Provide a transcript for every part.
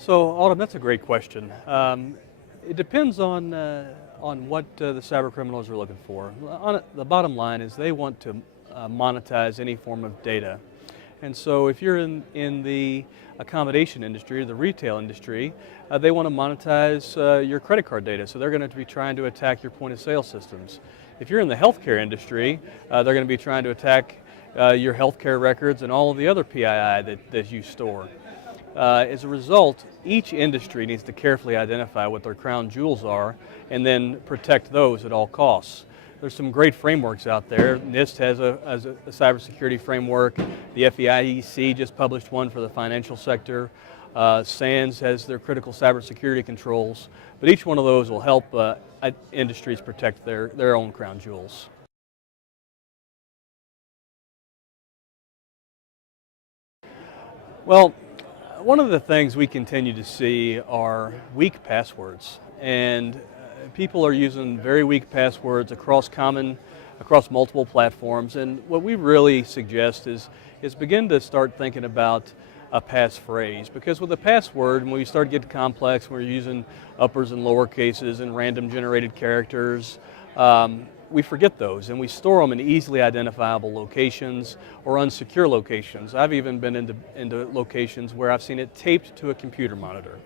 So, Autumn, that's a great question. It depends on what the cyber criminals are looking for. The bottom line is they want to monetize any form of data. And so if you're in the accommodation industry or the retail industry, they want to monetize your credit card data. So they're going to be trying to attack your point of sale systems. If you're in the healthcare industry, they're going to be trying to attack your healthcare records and all of the other PII that you store. As a result, each industry needs to carefully identify what their crown jewels are and then protect those at all costs. There's some great frameworks out there. NIST has a cybersecurity framework. The FEIEC just published one for the financial sector. SANS has their critical cybersecurity controls. But each one of those will help industries protect their own crown jewels. Well, one of the things we continue to see are weak passwords, and people are using very weak passwords across multiple platforms. And what we really suggest is begin to start thinking about a passphrase, because with a password, when we start getting complex, we're using uppers and lower cases and random generated characters. We forget those and we store them in easily identifiable locations or unsecure locations. I've even been into locations where I've seen it taped to a computer monitor.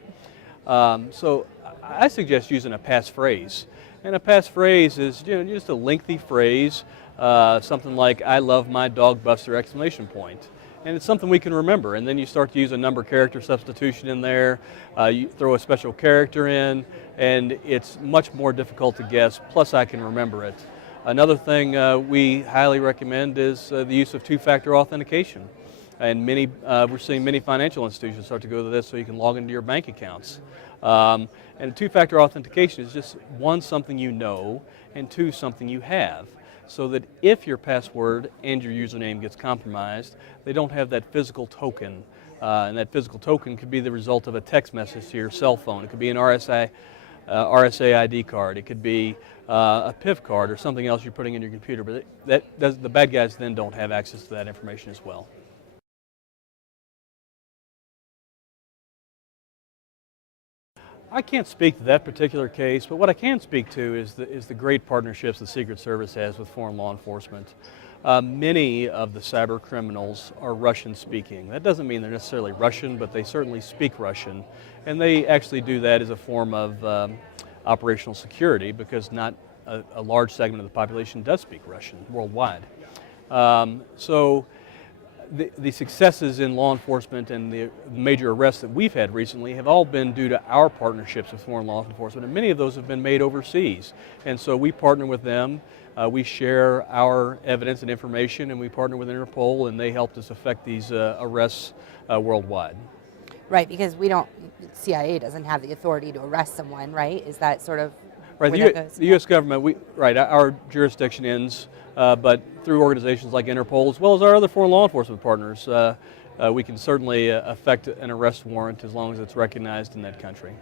So I suggest using a passphrase. And a passphrase is just a lengthy phrase, something like "I love my dog Buster!" exclamation point. And it's something we can remember. And then you start to use a number character substitution in there, you throw a special character in, and it's much more difficult to guess, plus I can remember it. Another thing we highly recommend is the use of two-factor authentication. And we're seeing many financial institutions start to go to this so you can log into your bank accounts. And two-factor authentication is just one, something you know, and two, something you have, so that if your password and your username gets compromised, they don't have that physical token. And that physical token could be the result of a text message to your cell phone. It could be an RSA ID card. It could be a PIV card or something else you're putting in your computer. But the bad guys then don't have access to that information as well. I can't speak to that particular case, but what I can speak to is the great partnerships the Secret Service has with foreign law enforcement. Many of the cyber criminals are Russian speaking. That doesn't mean they're necessarily Russian, but they certainly speak Russian. And they actually do that as a form of operational security, because not a large segment of the population does speak Russian worldwide. So the successes in law enforcement and the major arrests that we've had recently have all been due to our partnerships with foreign law enforcement, and many of those have been made overseas. And so we partner with them, we share our evidence and information, and we partner with Interpol, and they helped us effect these arrests worldwide. Right, because CIA doesn't have the authority to arrest someone, right? Is that sort of right? The U.S. government, our jurisdiction ends, but through organizations like Interpol, as well as our other foreign law enforcement partners, we can certainly effect an arrest warrant as long as it's recognized in that country.